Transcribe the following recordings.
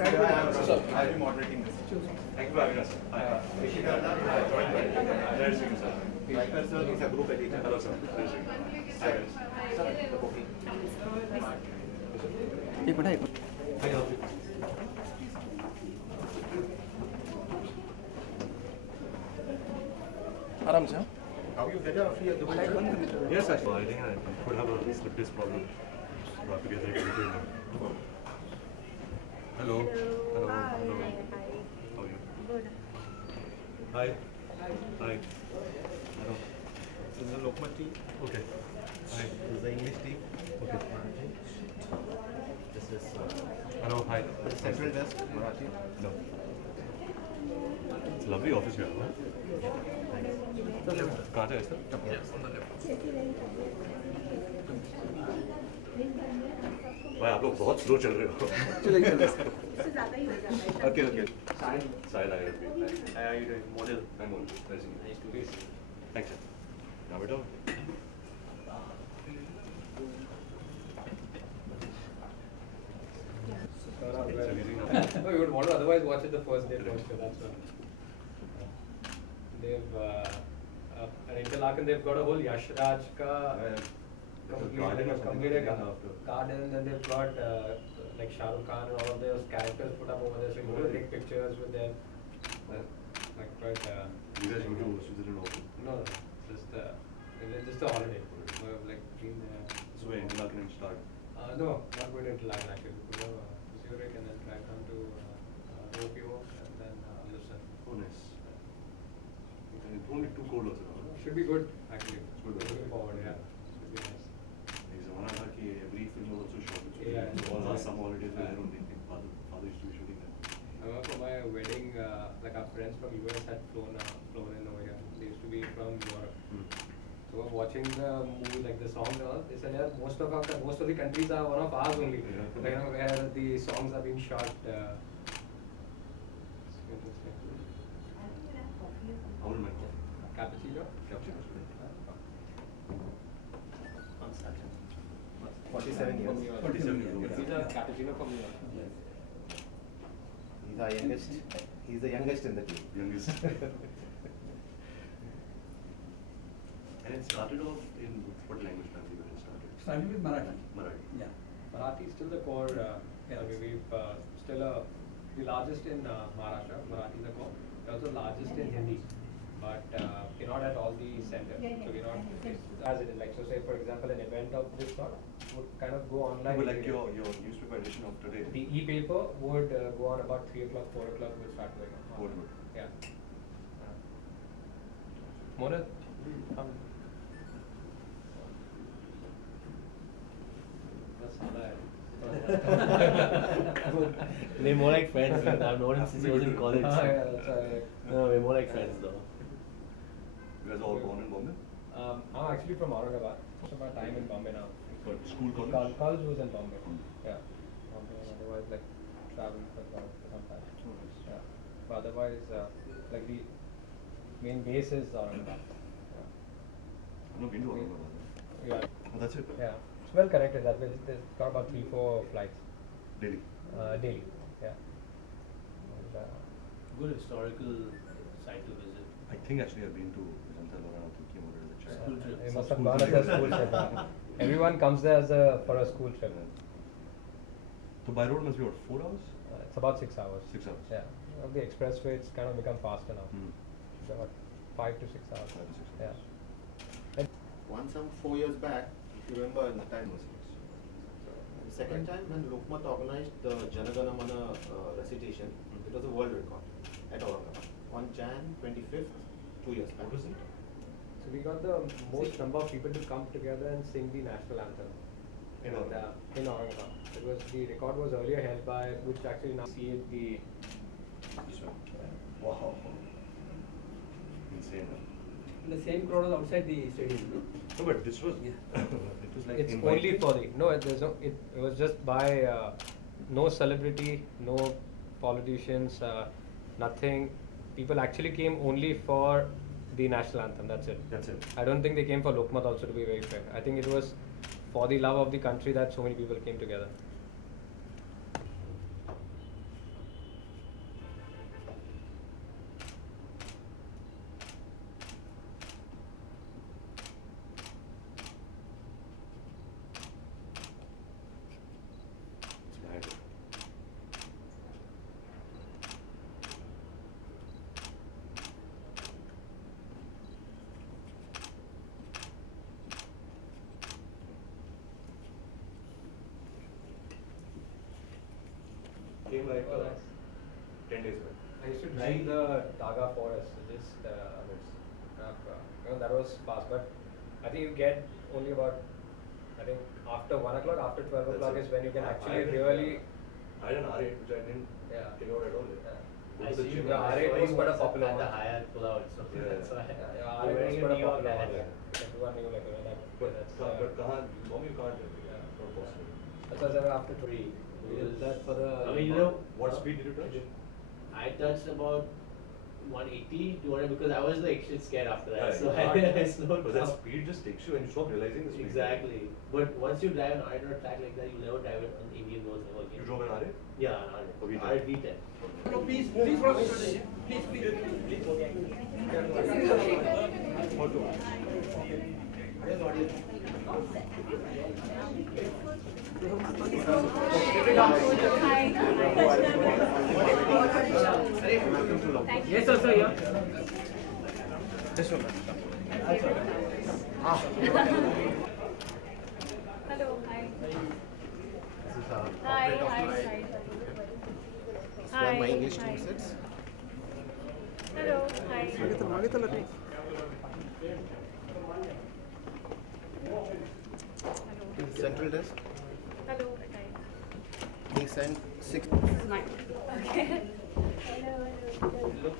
I'll be moderating this. Thank you for having us. Vishikanda, joined by Nice seeing you, sir. Riker sir is a group editor. Hello, sir. Nice seeing you. Hi, guys. Sir, the booking. Hi, how are you? आराम से How you get a free Dubai trip? Yes, actually. I think I could have a slip disc problem. So I have to get everything. Hello. Hello. Hi. Hello. Hi. How are you? Good. Hi. Hi. Hello. This is the Lokmat team. Okay. Hi. This is the English team. Okay. This is Hello. Hi. Central Desk, Marathi. No. It's a lovely office here, huh? कहाँ है sir? भाई आप लोग बहुत slow चल रहे हो। इससे ज़्यादा ही हो जाता है। Okay, okay. Side I agree. Hi, how are you doing? Model. I'm on. Nice to meet you. Thanks. Sir. Now we're done. No, you would want to otherwise watch it the first day first, so that's why. They've at Interlaken they've got a whole Yash Raj ka complete garden, and they've got like Shah Rukh Khan and all of those characters put up over there, so you can take pictures with them. Like quite. You guys go to Switzerland also? No, it's just a holiday. Like been So where Interlaken and start? no, not going to Interlaken actually. We go to Zurich and then drive down to Tokyo and then Lausanne. Oh nice. And it won't be too cold also. No? Should be good actually. Good. Looking forward, yeah. Should be nice. Like Zamana tha ki every film was also shot in Yeah, Switzerland. So all yeah. our summer holidays were there only. Father used to be shooting there. I remember for my wedding, like our friends from US had flown in over here. They used to be from Europe. So we're watching the movie, like the songs, they said yeah, most of the countries are one of ours only. Yeah. Like, you know, where the songs are being shot. It's interesting. I wouldn't mind coffee. Cappuccino? Cappuccino. 47 years. 47 years old. These are cappuccino from New York. He's our youngest. He's the youngest in the team. Youngest. And it started off in what language family when it started? Starting with Marathi. Marathi. Yeah. Marathi is still the core. I mean, we've still the largest in Maharashtra. Marathi is the core. We're also largest in Hindi, but we're not at all the centers. So we're not as it is. Like so, say for example, an event of this sort would kind of go online. But like your newspaper edition of today. The e-paper would go on about 3 o'clock, 4 o'clock. Would start going on. Would. Yeah. Mona, come. We're more like friends. I've known him since he was in college. Yeah, that's right. No, we're more like friends though. You guys are all born in Bombay? I'm actually from Aurangabad. Most of my time in Bombay now. But school, college? College was in Bombay. Yeah. Bombay, otherwise like travel for some time. Yeah. But otherwise, like the main base is Aurangabad. I've not been to Aurangabad. Yeah. Oh, that's it? Yeah. It's well connected. That way, there's got about 3-4 flights Daily. daily. Yeah. And, Good historical site to visit. I think actually I've been to Jantar Lorana thinking about it as a child. School trip. you must have gone as a school trip. Everyone comes there as for a school trip. So by road must be what, 4 hours? It's about 6 hours. 6 hours. Yeah. Of the expressway, it's kind of become faster now. It's about 5 to 6 hours. 5 to 6 Yeah. hours. Once some 4 years back, if you remember, in the time was the second time when Lokmat organized the Janagana Mana recitation, it was a world record at Aurangabad on Jan 25th, 2 years back. What was it? So we got the most number of people to come together and sing the national anthem In Aurangabad? in Aurangabad. It was the record was earlier held by, which actually now see it the. This one. Wow. Insane. Huh? The same crowd was outside the stadium. No, but this was, it was like It's invited. only for the there's no it was just by no celebrity, no politicians, nothing. People actually came only for the national anthem. That's it. That's it. I don't think they came for Lokmat also, to be very fair. I think it was for the love of the country that so many people came together. Came like Oh, nice. 10 days back. I used to drive the Daga forest, so just that was fast. But I think you get only about, I think after 1 o'clock, after 12 That's o'clock it. is when you can I actually had, really. I had an R8 which I didn't Yeah. take out at all. Yeah. Go I to the see gym. you. Yeah, I R8 saw was you quite a once popular at the one. higher cloud, so Yeah. that's why. Yeah, You're R8 was wearing a quite a New York popular hat. one. Everyone knew like when I But, that's, but kahan, Bombay you can't. Yeah. Not possible. That's why I said after 3. We did that for the. I mean, you know, What speed did you touch? I touched about 180, 200 because I was like shit scared after that. Yeah, So yeah. I slowed But that down. speed just takes you and you stop realizing the speed. Exactly. But once you drive an R8 or a track like that, you never drive it on Indian roads ever again. You drove an R8? Yeah, an R8. Oh, V10. R8 V10. No, please follow the presentation. Please. Yes, sir, yeah. Hello, hi. This is our Hi, corporate hi, office. hi. This is where my English Hi. team sits. Hello, hi. Central desk. Hello, hi. They sent 6. Okay.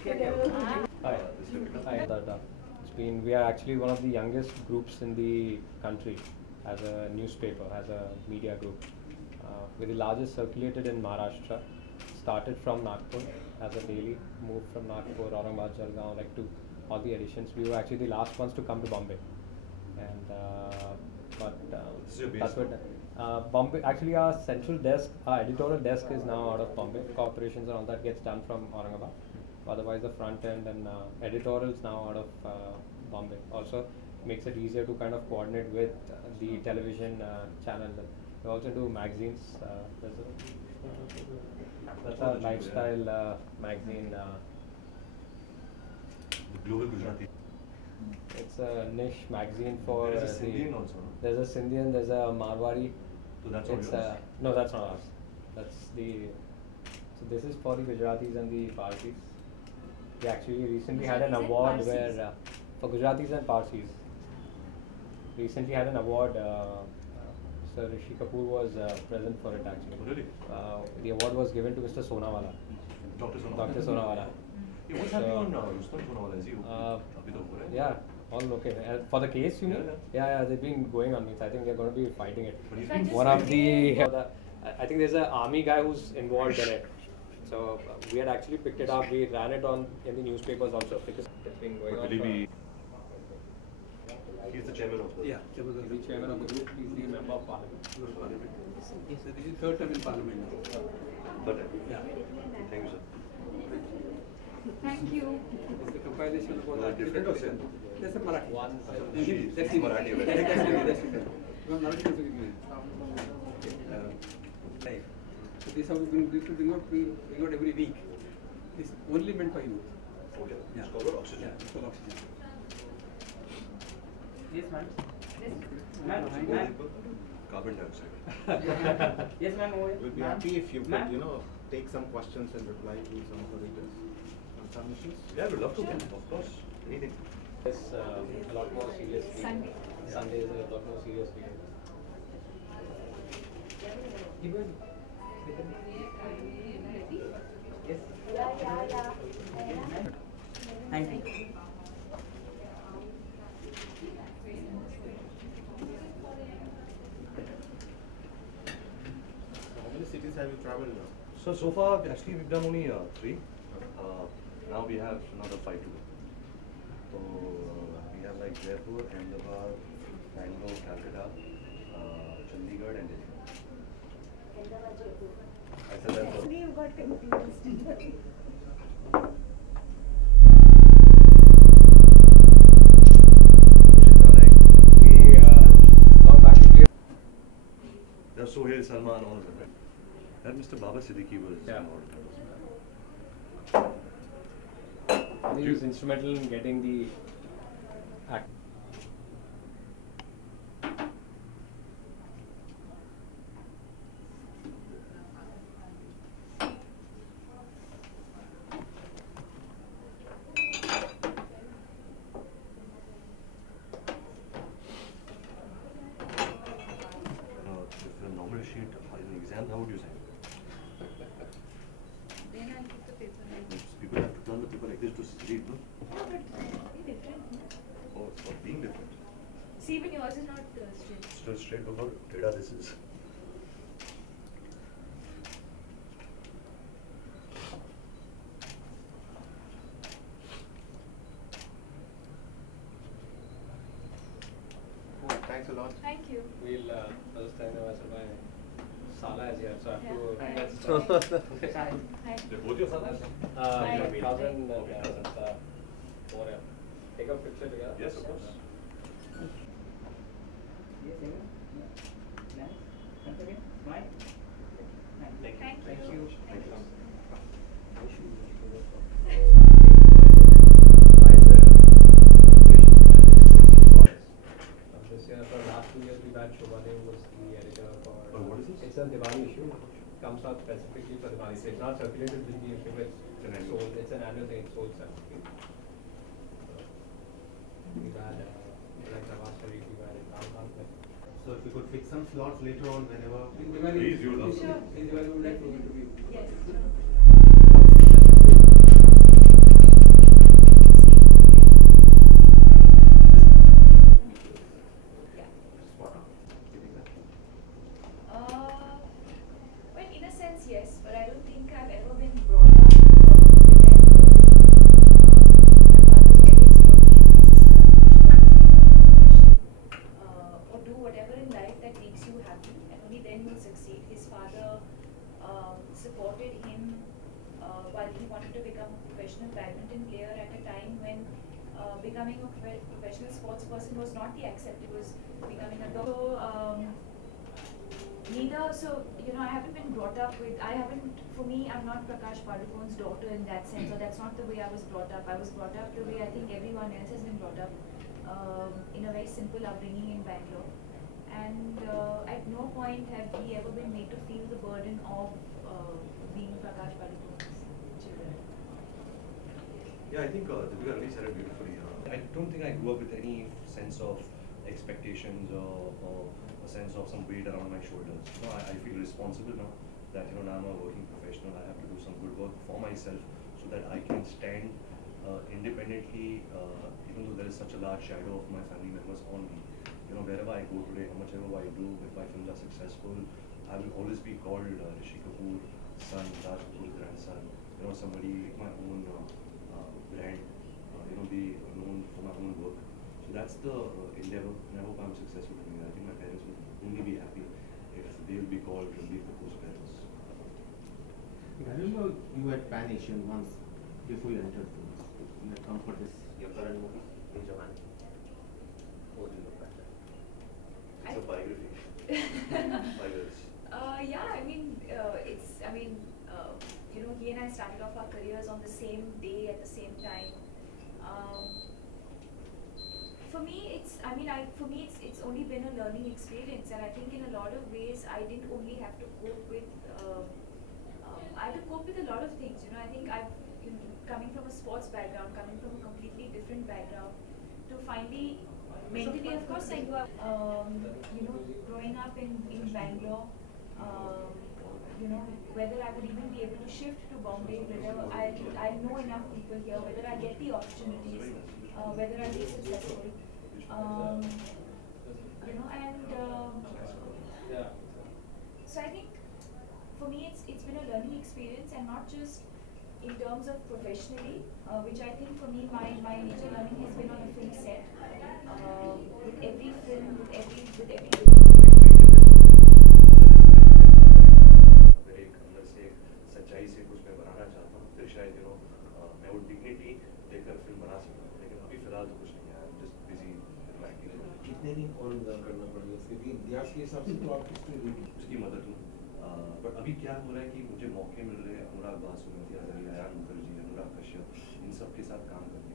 Hello. Hi. Hi. We are actually one of the youngest groups in the country as a newspaper, as a media group. We're the largest circulated in Maharashtra. Started from Nagpur as a daily, moved from Nagpur, Aurangabad, Jalgaon, like to all the editions. We were actually the last ones to come to Bombay. And This is your base that's what Bombay. Actually, our central desk, our editorial desk is now out of Bombay. Corporations and all that gets done from Aurangabad. Otherwise, the front end and editorial is now out of Bombay. Also, makes it easier to kind of coordinate with the television channel. We also do magazines. That's our lifestyle magazine. The Global Gujarati. It's a niche magazine for. There is a Sindhian also, no? There's a Sindhian. There's a Marwari. So that's all It's yours? no, that's not ours. That's the. So this is for the Gujaratis and the Parsis. We actually recently had an Gujaratis and award Parsis? where for Gujaratis and Parsis. Recently had an award. Sir Rishi Kapoor was present for it actually. Oh, really? The award was given to Mr. Sonawala. Dr. Sonawala. Dr. Sonawala. Yeah, what's happening on Rustam Sonawala? Is he Uh, over, right? Yeah, all okay. For the case, you mean? Yeah, Yeah, they've been going on it. I think they're going to be fighting it. But he's But been just One of fighting the, I think there's an army guy who's involved in it. So we had actually picked it up. We ran it on in the newspapers also because it's been going But on. will he for- be? He's the chairman of the. Yeah, there was The chairman of the group, he's the member of parliament. Yes, sir, this is third term in parliament now. But Yeah. thank you, sir. Thank you. It's the compilation of all the Different or same? That's a Marathi. One side. She- That's she's it. Marathi, right? That's it. That's it. No, Marathi also give me. Right. So this how we bring out every week. It's only meant for you. Okay. Yeah. It's called oxygen. Yeah, it's for oxygen. Yes, ma'am. Carbon dioxide. Yes, ma'am. Over here. We'd be Ma'am. happy if you could, Ma'am. take some questions and reply to some of the readers on submissions. Yeah, we'd love to. Of course. Anything. It's a lot more seriously. Sunday. Sunday is a lot more seriously. Keep going. Yes. Thank you. How many cities have you traveled now? So far, actually, we've done only 3. Now we have another 5 to go. So we have like Jaipur, Ahmedabad, Bangalore, Calcutta, Chandigarh, and Delhi. I said that for You got confused. We now back to clear. There's Sohail, Salman, all of them, right? That Mr. Baba Siddiqui was Yeah. involved. I think he was instrumental in getting the act. how would you sign? Then I'll put the paper like this. People have to turn the paper like this to read, no? No, but be different. No? Oh, for being different. See, even yours is not straight. Still straight, look how data this is. Cool, thanks a lot. Thank you. We'll first time I said my Sala is here, so I have to. Yeah. Let's Hi. Hi. They're both your sons? Hi. cousin and over. Take a picture together. Yes, of course. Yes, Evan. Nice. Once again, smile. Nice. Thank you. Thank you. Thank you. This year, for last 2 years, we've had Shubhadev was the editor for. Oh, what is this? It's a Diwali issue. Comes out specifically for Diwali. So it's not circulated with the issue, but It's an annual. sold. It's an annual thing. It's sold separately. We've had like Nawaz Sharif, we've had Imran Khan. So if you could fix some slots later on whenever. In Diwali, Please, you love Sure. in Diwali, we would like to interview. Yes. Sure. Well, in a sense, yes, but I don't think I've ever been brought up with that. My father's always taught me and my sister that we should always take up a profession or do whatever in life that makes you happy, and only then you'll succeed. His father supported him while he wanted to become a professional badminton player at a time when becoming a professional sports person was not the accept. It was becoming a doctor. I haven't been brought up with, for me, I'm not Prakash Padukone's daughter in that sense, or that's not the way I was brought up. I was brought up the way I think everyone else has been brought up, in a very simple upbringing in Bangalore. And at no point have we ever been made to feel the burden of being Prakash Padukone's children. Yeah, I think Deepika really said it beautifully. I don't think I grew up with any sense of expectations or a sense of some weight around my shoulders. No, I feel responsible now that now I'm a working professional. I have to do some good work for myself so that I can stand independently, even though there is such a large shadow of my family members on me. Wherever I go today, how much ever I do, if my films are successful, I will always be called Rishi Kapoor, son, Raj Kapoor's grandson. Somebody my own brand. Be known for my own work. So that's the endeavor, and I hope I'm successful doing that. I think my parents will only be happy if they will be called Ranbir Kapoor's parents. I remember you had Pan Asian once before you entered films. You had come for this, your current movie, in Japan. What do you look at that? It's a biography. Biography. He and I started off our careers on the same day at the same time. For me, it's only been a learning experience, and I think in a lot of ways I didn't only have to cope with. I had to cope with a lot of things. I think coming from a sports background, coming from a completely different background, to finally mentally, of course, I grew up. Growing up in Bangalore. Whether I would even be able to shift to Bombay, whether I know enough people here, whether I get the opportunities, whether I'll be successful. So I think for me it's been a learning experience, and not just in terms of professionally, which I think for me my major learning has been on a film set, with every film, with every सच्चाई से कुछ मैं बनाना चाहता हूँ, फिर शायद मैं वो डिग्निटी लेकर फिल्म बना सकता हूँ, लेकिन अभी फिलहाल तो कुछ नहीं है, I am just busy with my acting. कितने दिन और इंतजार करना पड़ेगा क्योंकि इतिहास के हिसाब से तो आप उसकी मदद लूँ, बट अभी क्या हो रहा है कि मुझे मौके मिल रहे हैं अनुराग बासु, अयान मुखर्जी, अनुराग कश्यप, इन सब के साथ काम करने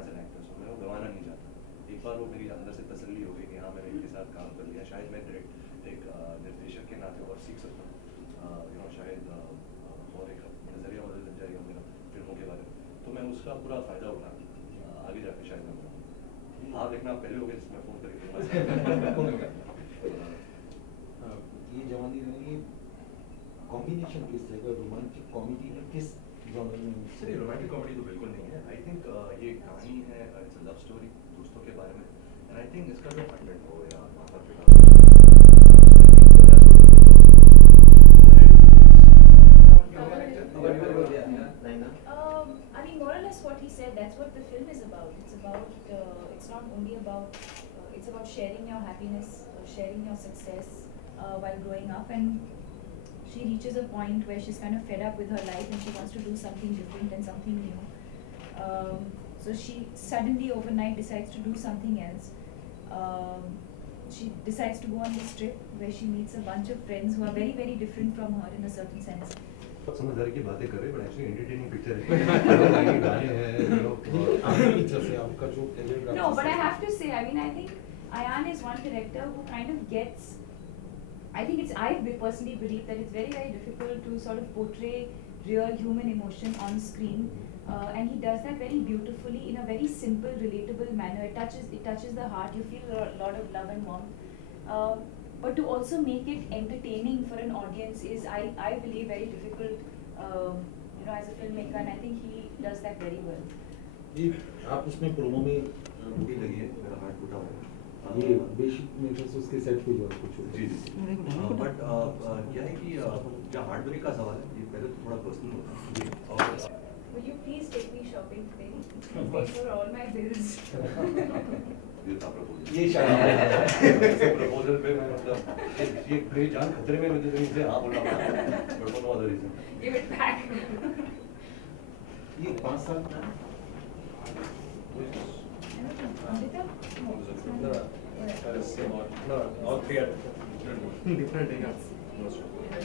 एज एन एक्टर। सो मैं वो गंवाना नहीं चाहता। एक बार वो मेरी अंदर से तसल्ली हो गई कि हाँ मैंने इनके साथ काम कर लिया, शायद मैं डायरेक्ट एक निर्देशक के नाते और सीख सकता हूँ, शायद और एक नजरिया बदल बन जाएगा मेरा फिल्मों के बारे में, तो मैं उसका पूरा फ़ायदा उठा आगे जाके शायद मैं बनाऊँ। हाँ लेकिन आप पहले हो गए जिसमें फ़ोन करके ये जवानी रही कॉम्बिनेशन किस जगह रोमांटिक कॉमेडी में किस जॉनर में? सर ये रोमांटिक कॉमेडी तो बिल्कुल नहीं है। आई थिंक ये कहानी है, इट्स अ लव स्टोरी दोस्तों के बारे में, एंड आई थिंक इसका जो कंटेंट हो या माता पिता, so I think that's what the film I mean, more or less what he said, that's what the film is about. It's about, it's not only about, it's about sharing your happiness, sharing your success while growing up. And she reaches a point where she's kind of fed up with her life and she wants to do something different and something new. So she suddenly overnight decides to do something else. She decides to go on this trip where she meets a bunch of friends who are very, very different from her in a certain sense. समझदारी की बातें कर रहे हैं, but actually entertaining picture है। गाने हैं, आपकी पिक्चर से आपका जो career No, but I have to say, I mean, I think Ayan is one director who kind of gets. I think it's. I personally believe that it's very, very difficult to sort of portray real human emotion on screen, and he does that very beautifully in a very simple, relatable manner. It touches the heart. You feel a lot of love and warmth. But to also make it entertaining for an audience is, I believe, very difficult, you know, as a filmmaker, and I think he does that very well. ये आप उसमें promo में movie लगी है, मेरा heart टूटा हुआ है। ये बेसिक मेथड्स उसके सेट पे जो है कुछ जी जी, बट क्या है कि जहाँ हार्ट ब्रेक का सवाल है, ये पहले तो थोड़ा पर्सनल होता है जी, और Will you please take me shopping today? Pay for all my bills. ये था प्रपोजल। ये शायद प्रपोजल पे मैं मतलब ये मेरी जान खतरे में मुझे इनसे हाँ बोलना पड़ा, but for no other reason। Give it back. ये 5 साल का Amrita? No, that is same or no, all three are different. Different है क्या? No, three are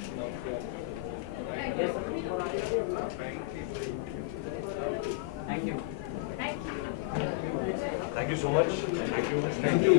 Thank you. Thank you so much. Thank you.